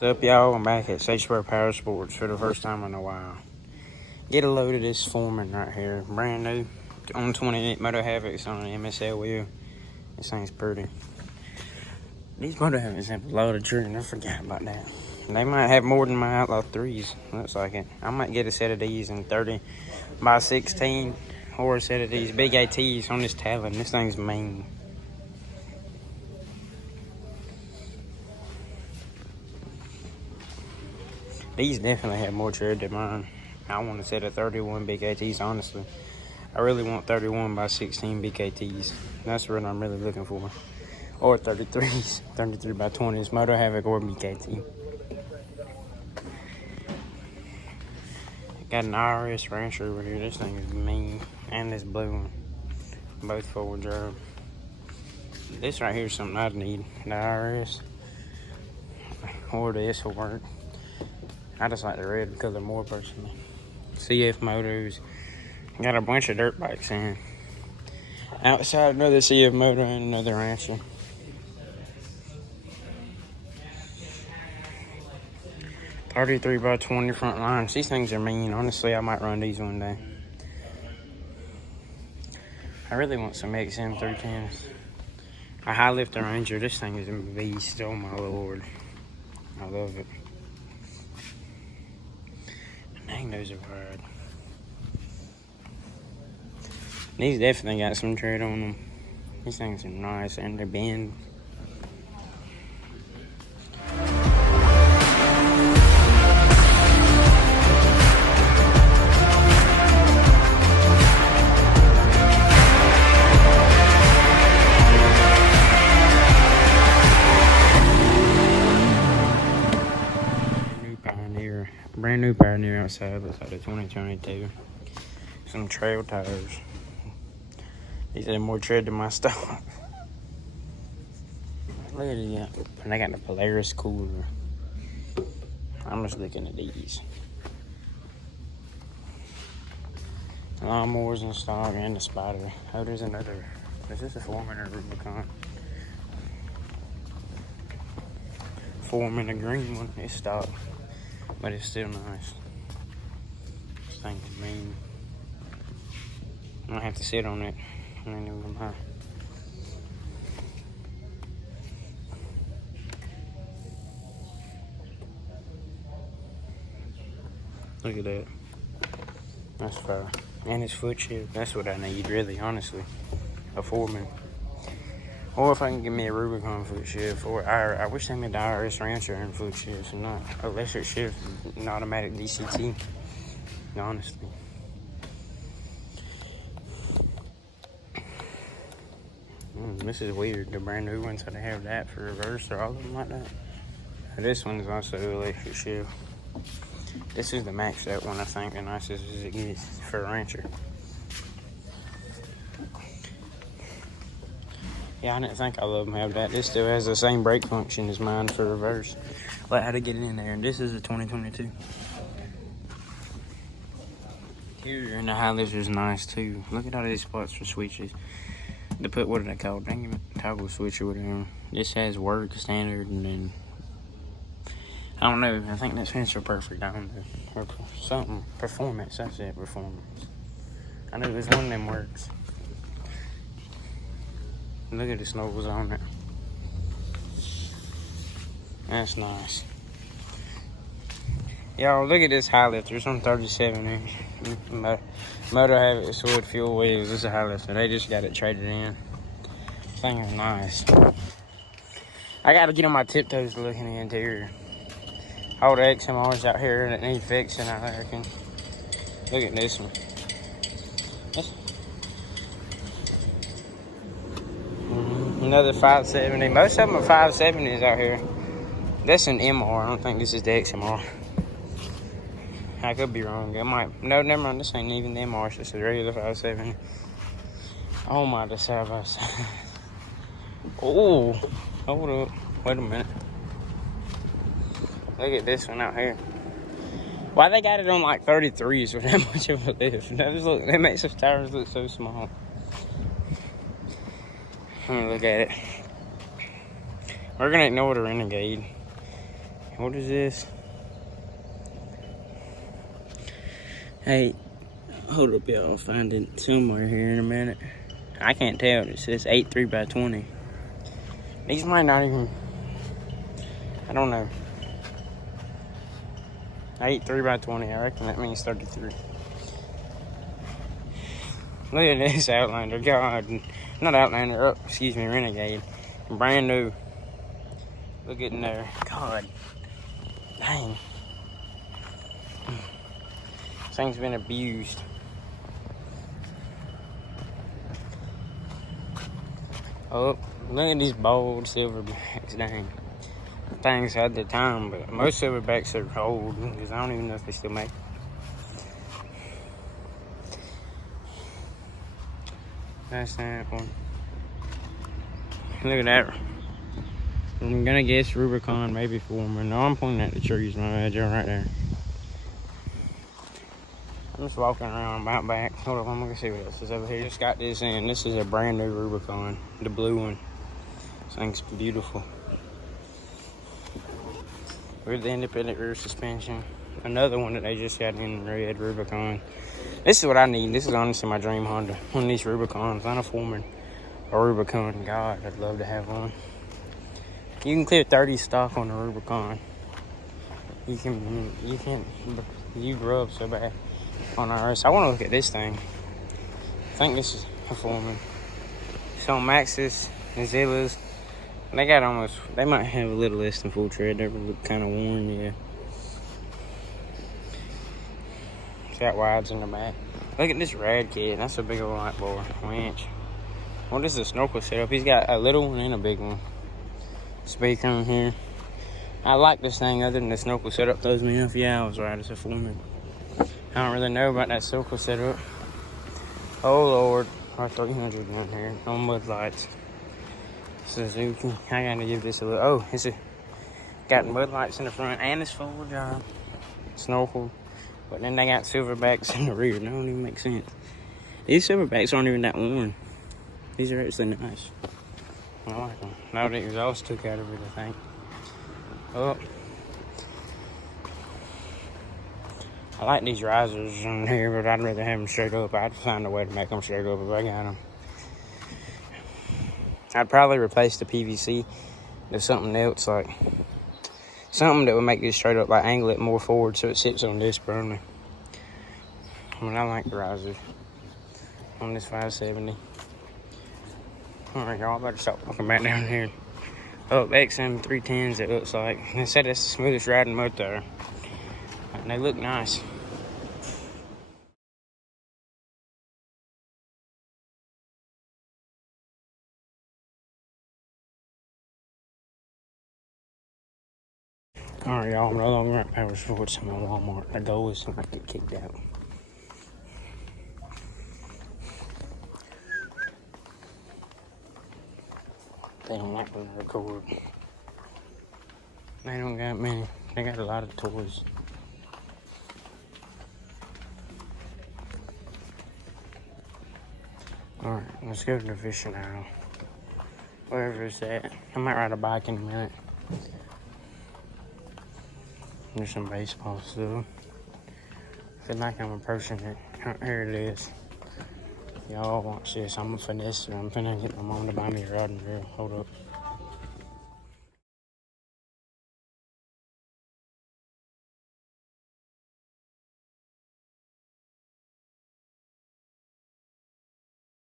What's up, y'all? I'm back at Statesboro PowerSports for the first time in a while. Get a load of this Foreman right here. Brand new. On 28 Moto Havocs on an MSL wheel. This thing's pretty. These Moto Havocs have a load of trim. I forgot about that. They might have more than my Outlaw 3s. Looks like it. I might get a set of these in 30 by 16 or a set of these big ATs on this Talon. This thing's mean. These definitely have more tread than mine. I want a set of 31 big ATs, honestly. I really want 31 by 16 big ATs. That's what I'm really looking for. Or 33s, 33 by 20s, Moto Havoc or big AT. Got an IRS Rancher over here. This thing is mean. And this blue one. Both four-wheel drive. This right here is something I'd need. The IRS. Or this will work. I just like the red color more personally. CF Motos. Got a bunch of dirt bikes in. Outside another CF Moto and another Rancher. .33 by 20 front lines. These things are mean. Honestly, I might run these one day. I really want some XM 310s. A high lifter Ranger. This thing is a beast. Oh my lord. I love it. Dang, those are wide. These definitely got some tread on them. These things are nice and they bend. Brand new Pioneer outside. Looks like a 2022. Some trail tires. These have more tread than my stock. Look at it. And they got the Polaris cooler. I'm just looking at these. Lawnmowers in stock and the Spider. Oh, there's another. Is this a Foreman or a Rubicon? Foreman, a green one. It's stock. But it's still nice. This thing's mean. I might have to sit on it. And then it'll come high. Look at that. That's fire. And it's foot shift. That's what I need, really, honestly. A Foreman. Or if I can get me a Rubicon foot shift, or I wish they made the IRS Rancher and foot shifts and not electric shift and automatic DCT, honestly. This is weird. The brand new ones, how they have that for reverse, or all of them like that. This one's also electric shift. This is the maxed out one, I think, the nicest as it gets for a Rancher. Yeah, I didn't think all of them have that. This still has the same brake function as mine for reverse. Like how to get it in there. And this is a 2022. Here in the high lifter is nice too. Look at all these spots for switches. To put, what are they called? Dang it, toggle switch or whatever. This has work standard and then I don't know. I think that's Fencer Perfect down there. Or something. Performance. That's it. Performance. I know there's one of them works. Look at the snorkels on it. That's nice. Y'all, look at this high lifter. It's on 37 inch. Moto Havoc Sword Fuel Wheels. This is a high lifter. They just got it traded in. This thing is nice. I gotta get on my tiptoes to look in the interior. All the XMRs out here that need fixing, I reckon. Look at this one. Another 570. Most of them are 570s out here. That's an MR. I don't think this is the XMR. I could be wrong. I might. No, never mind. This ain't even the MR. It's just a regular 570. Oh my, the side by side. Oh, hold up. Wait a minute. Look at this one out here. Why they got it on like 33s with that much of a lift? That makes those tires look so small. Look at it. We're gonna ignore the Renegade. What is this? Hey, hold up, y'all. I'll find it somewhere here in a minute. I can't tell. It says 8 3x20. These might not even. I don't know. 8 3x20. I reckon that means 33. Look at this Outlander. God, not Outlander. Oh, excuse me, Renegade. Brand new. Look at in there. God, dang. This thing's been abused. Oh, look at these bold silverbacks. Dang. Things had the time, but most silverbacks are old because I don't even know if they still make. That's that one. Look at that. I'm gonna guess Rubicon, maybe former. No, I'm pointing at the trees, my bad, you're right there. I'm just walking around about back. Hold on, I'm gonna see what else is over here. Just got this in. This is a brand new Rubicon, the blue one. This thing's beautiful. With the independent rear suspension. Another one that they just got in red, Rubicon. This is what I need. This is honestly my dream Honda. One of these Rubicons. I'm a foreman. A Rubicon. God, I'd love to have one. You can clear 30 stock on the Rubicon. You rub so bad on ours. I want to look at this thing. I think this is a foreman. So Maxxis and Zillas. They got almost, they might have a little less than full tread. They're kind of worn, yeah. It's got wides in the back. Look at this rad kid. That's a big old light boy. Winch. What is the snorkel setup? He's got a little one and a big one. Speaker on here. I like this thing other than the snorkel setup throws me off. Yeah, I was right. It's a foreman. I don't really know about that snorkel setup. Oh, Lord. R300 down here. No mud lights. Suzuki. I gotta give this a look. Oh, it's got mud lights in the front and it's full job. Snorkel. But then they got silverbacks in the rear. That don't even make sense. These silverbacks aren't even that worn. These are actually nice. I like them. Now the exhaust took out of it, I think. Oh. I like these risers in here, but I'd rather have them straight up. I'd find a way to make them straight up if I got them. I'd probably replace the PVC to something else, like something that would make this straight up, like angle it more forward so it sits on this only. I mean, I like the risers on this 570. Alright, y'all, I better stop walking back down here. Oh, XM 310s, it looks like. They said it's the smoothest riding motor. And they look nice. Alright, y'all, I'm no longer at PowerSports. I'm at Walmart. The goal is to not get kicked out. They don't like to record. They don't got many. They got a lot of toys. Alright, let's go to the fishing aisle. Wherever it's at. I might ride a bike in a minute. There's some baseball stuff. I feel like I'm approaching it. Here it is. Y'all watch this. I'm gonna finesse it. I'm finna get my mom to buy me a rod and reel. Hold up.